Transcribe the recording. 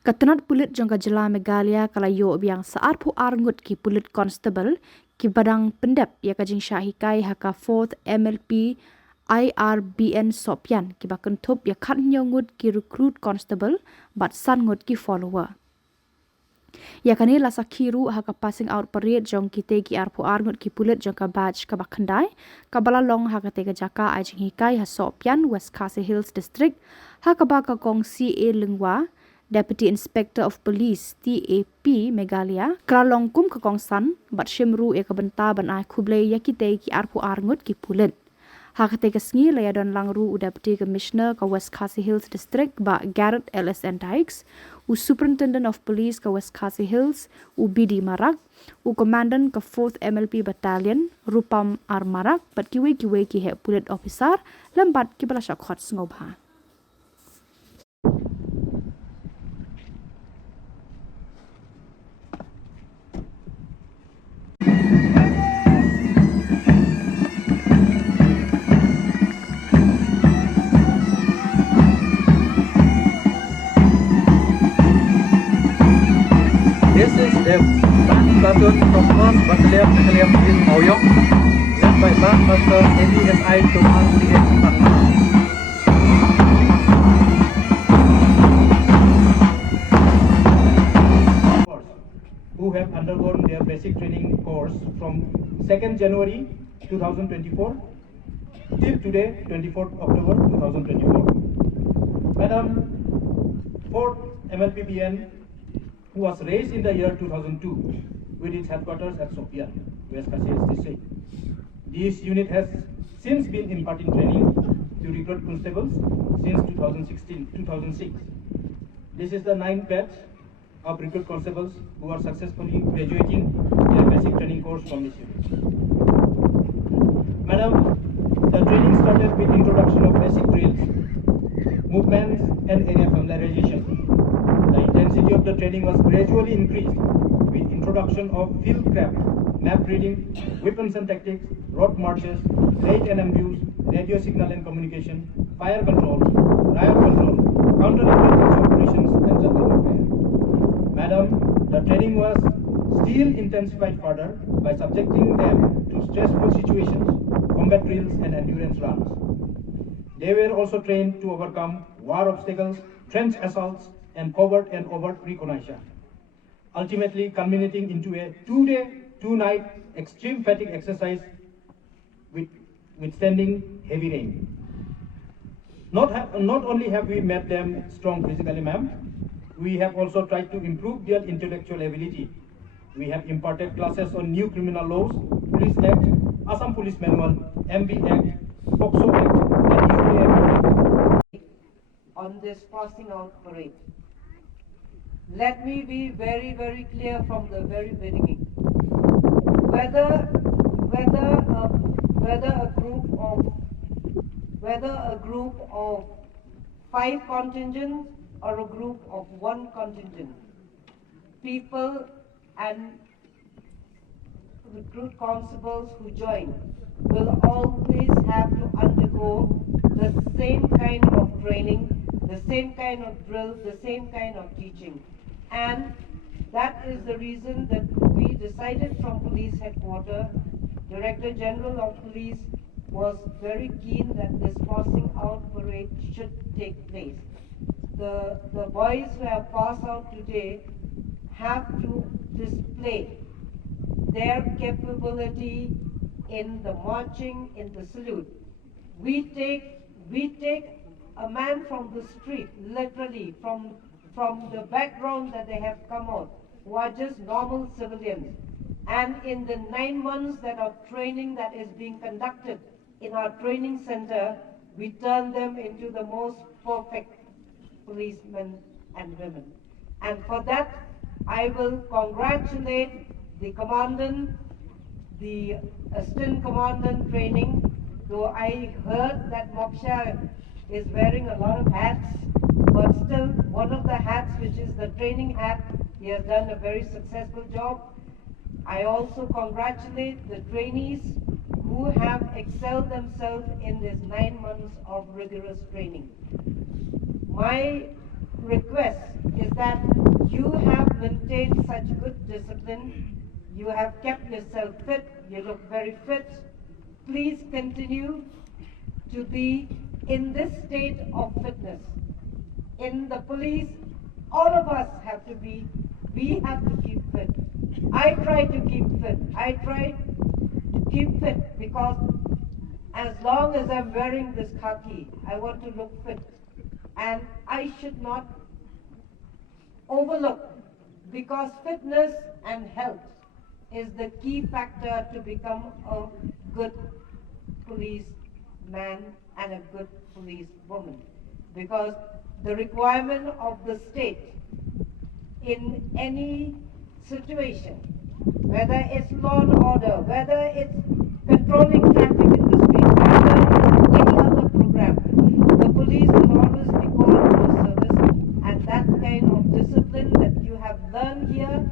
Katanat Pulit jong Jylla Meghalaya kalayo biang saat pu Ngut ki Pulit Constable ki badang pyndep ya ka jingshah hikai haka 4th MLP IRBN Sohpian ki ba kinthup ya khat Ngut ki Recruit Constable bat san Ngut ki follower. Ya kani la sakhi ru haka passing out parade jong kitei ki pu Ngut ki Pulit jong ka batch ka bakhandai ka balalong haka te ka jaka jinghikai ha Sohpian West Khasi Hills District haka ba ka kong C.A Lyngwa Deputy Inspector of Police T.A Meghalaya kralong kum ka kongsan bat shim ru e ka bynta ban ai khublei ya kitei ki pu Ngut ki Pulit hakate ka sngi la ya don lang ru Deputy Commissioner ka West Khasi Hills District ba Garod LSN Dykes u Superintendent of Police ka West Khasi Hills u B.D Marak u Commandant ka 4th MLP Batallion Rupam R Marak bat kiwe ki he Pulit Officer lambat ki bala shakhot sngoba. This is the platoon from 1st Batallion in Oyong, led by Master ADSI to RTX who have undergone their basic training course from 2nd January 2024 till today, 24th October 2024. Madam, 4th MLP BN, who was raised in the year 2002 with its headquarters at Sohpian, West Khasi Hills District. This unit has since been imparting training to recruit constables since 2006. This is the 9th batch of recruit constables who are successfully graduating their basic training course from this unit. Madam, the training started with introduction of basic drills, movements and area familiarization. The intensity of the training was gradually increased with introduction of field craft, map reading, weapons and tactics, road marches, raid and ambush, radio signal and communication, fire control, riot control, counter-intelligence operations and jungle warfare. Madam, the training was still intensified further by subjecting them to stressful situations, combat drills and endurance runs. They were also trained to overcome war obstacles, trench assaults, and covert and overt reconnaissance, ultimately culminating into a 2-day, 2-night extreme fatigue exercise withstanding heavy rain. Not only have we made them strong physically, ma'am, we have also tried to improve their intellectual ability. We have imparted classes on new criminal laws, Police Act, Assam Police Manual, MB Act, POCSO Act, and UAM Act. On this passing out parade, let me be very, very clear from the very beginning. Whether a group of 5 contingents or a group of 1 contingent, people and recruit constables who join will always have to undergo the same kind of training, the same kind of drill, the same kind of teaching. And that is the reason that we decided from Police Headquarters, Director General of Police was very keen that this passing out parade should take place. The boys who have passed out today have to display their capability in the marching, in the salute. We take a man from the street, literally from the background that they have come out, who are just normal civilians. And in the 9 months that of training that is being conducted in our training center, we turn them into the most perfect policemen and women. And for that, I will congratulate the commandant, the assistant commandant training, though I heard that Moksha is wearing a lot of hats, but still one of the hats, which is the training hat, he has done a very successful job. I also congratulate the trainees who have excelled themselves in these 9 months of rigorous training. My request is that You have maintained such good discipline. You have kept yourself fit. You look very fit. Please continue to be in this state of fitness. In the police, all of us have to be, we have to keep fit. I try to keep fit. I try to keep fit because as long as I'm wearing this khaki, I want to look fit. And I should not overlook, because fitness and health is the key factor to become a good policeman and a good policewoman. Because the requirement of the state in any situation, whether it's law and order, whether it's controlling traffic in the street, whether it's any other program, the police will always be called for service, and that kind of discipline that you have learned here